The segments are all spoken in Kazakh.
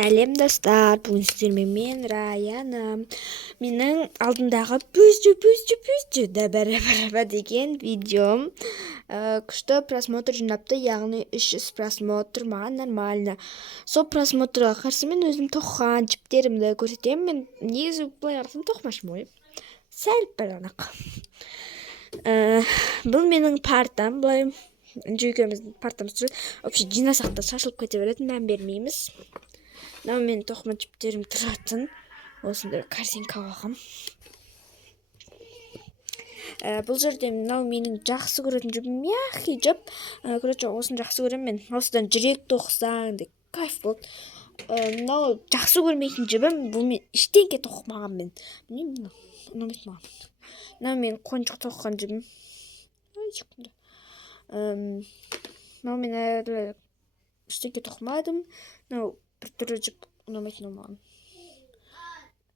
Сәлем достар, бүгін сіздермен мен Раяна. Менің алдындағы пүзді да бәрі деген видеом күшті просмотр жинапты, яғни 300 просмотр, маған нормально. Сол просмотрға қарсы мен өзім тоққан жіптерімді көрсетемін. Мен негізі бұлай қарасам тоқмашым ғой. Сәл бір анық. Бұл менің партам, бұлай жүйкеміздің партамыз тұрады. Вообще жинасақ та шашылып кете береді, мән бермейміз. Мынау мен тоқыма жіптерім тұратын. Осындай картинка алғам. Бұл жерде мынау менің жақсы көретін жіпім, мягкий жіп. Короче, осыны жақсы көремін мен. Осыдан жүрек тоқсаң деп кайф болды. Мынау жақсы көрмейтін жібім, бұл мен ештеңке тоқымаған мен. Білмеймін, ұнамайды маған. Мынау мен қонжық тоққан жібім. Мынау мен әлі ештеңке тоқымадым. Мынау бір түрі жіп ұнамайтын маған.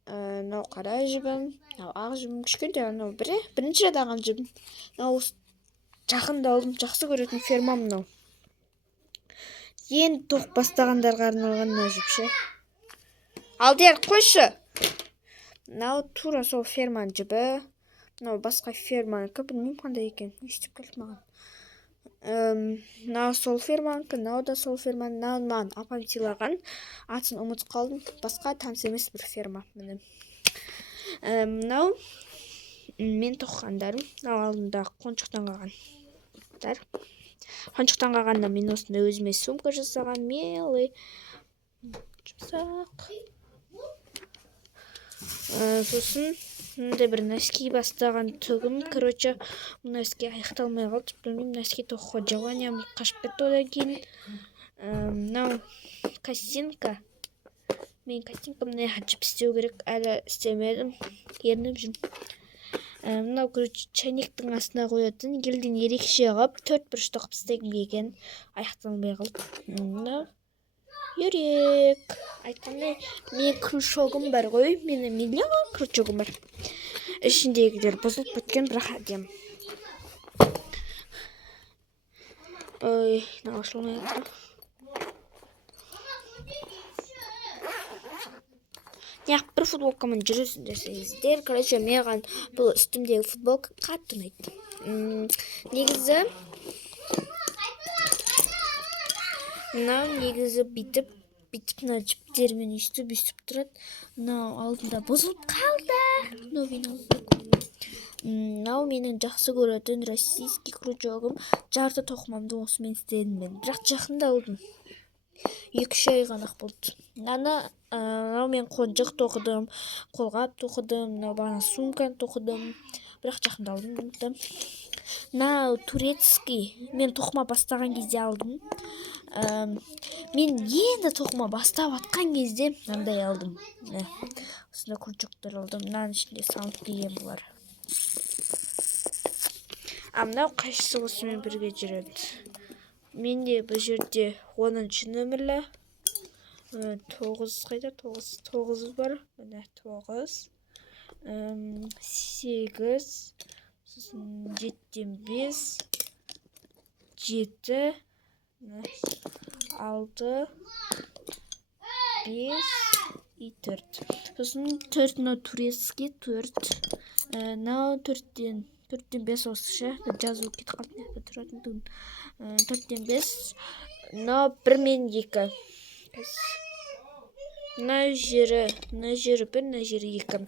Мынау қара жібім, мынау ақ жібім, кішкентай мынау бірінші рет алған жібім. Мынау жақында алдым, жақсы көретін ферма мынау. Енді тоқ бастағандарға арналған мынау жіп ше. Алдияр, қойшы. Мынау тура сол ферманың жібі. Мынау басқа ферманікі, білмеймін қандай екен. Естіп келді маған. Мынау сол ферманікі, мынау да сол ферма. Мынау маған апам сыйлаған. Атын ұмытып қалдым. Басқа таныс емес бір ферма. Мынау мен тоққандарым. Мынау алдында қоншықтан қалғандар. Қоншықтан қалғанда мен осында өзіме сумка жасаған. Милый. Жұмсақ. Сосын мындай бір носки бастаған түгім. Короче, носки аяқталмай қалды. Білмеймін, носки тоқуға желаниям қашып кетті одан кейін. Мынау костинка. Мен костинкамды жіп істеу керек, әлі істемедім. Ерініп жүрмін. Мынау, короче, чайниктің астына қоятын. Елден ерекше қылып, 4 бұрышты қылып істегім келген. Аяқталмай қалды. Мынау Юрек. Айтқандай, мен крючогым бар ғой. Менің миллион крючогым бар. Ішіндегілер бұзылып біткен, бірақ әдем. Ой, мынау ашылмай жатыр. Неғып бір футболкамен жүресін десеңіздер. Короче, маған бұл үстімдегі футболка қатты ұнайды. Негізі мынау негізі бүйтіп мына жіптермен үстіп тұрады. Мынау алдында бұзылып қалды. Мынау менің жақсы көретін российский крючогым. Жарты тоқымамды осымен істедім мен. Бірақ жақында алдым. 2-3 ай ғана болды. Мынау мен қонжық тоқыдым, қолғап тоқыдым, мынау бағана сумканы тоқыдым. Бірақ жақында алдым. Мынау турецкий. Мен тоқыма бастаған кезде алдым. Мен енді тоқыма бастап атқан кезде мынандай алдым. Осында крючоктар алдым. Мынаның ішінде салынып келген бұлар. Мынау қайсысы осымен бірге жүреді. Менде бұл жерде 10-шы нөмірлі. 9 қайда? 9 бар. 9. 8. Сосын 7-ден 5. 7. 6. 5. И 4. Сосын 4 мынау турецкий 4. Мынау 4-ден 5 осы ше. Жазылып кетіп қалды. Тұратын 4-ден 5. Мынау 1 мен 2. Мына жері 1, мына жері 2.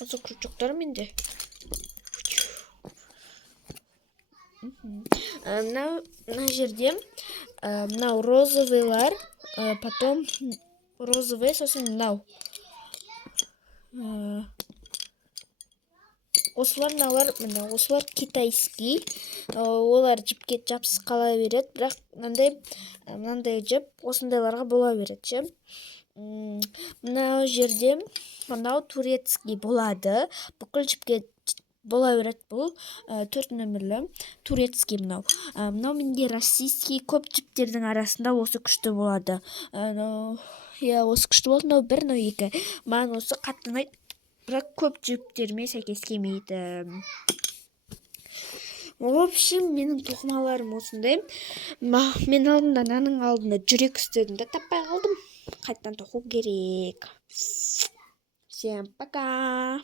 Осы крючоктар менде. Мына жерде мынау розовыйлар, потом розовый, сосын мынау. Осылар китайский. Олар жіпке жапсыз қала береді, бірақ мынандай жіп осындайларға бола береді. Мынау жерде мынау турецкий болады. Бүкіл жіпке бола береді бұл. 4 нөмірлі турецкий мынау. Мынау менде российский көп жіптердің арасында осы күшті болады. Осы күшті болды. Мынау 1, мынау 2. Маған осы қатты ұнайды. Бірақ көп жіптеріме сәйкес келмейді. В общем, менің тоқымаларым осындай. Мен алдында, наның алдында жүрек істедім де таппай қалдым. қайттан тоқу керек. Всем пока.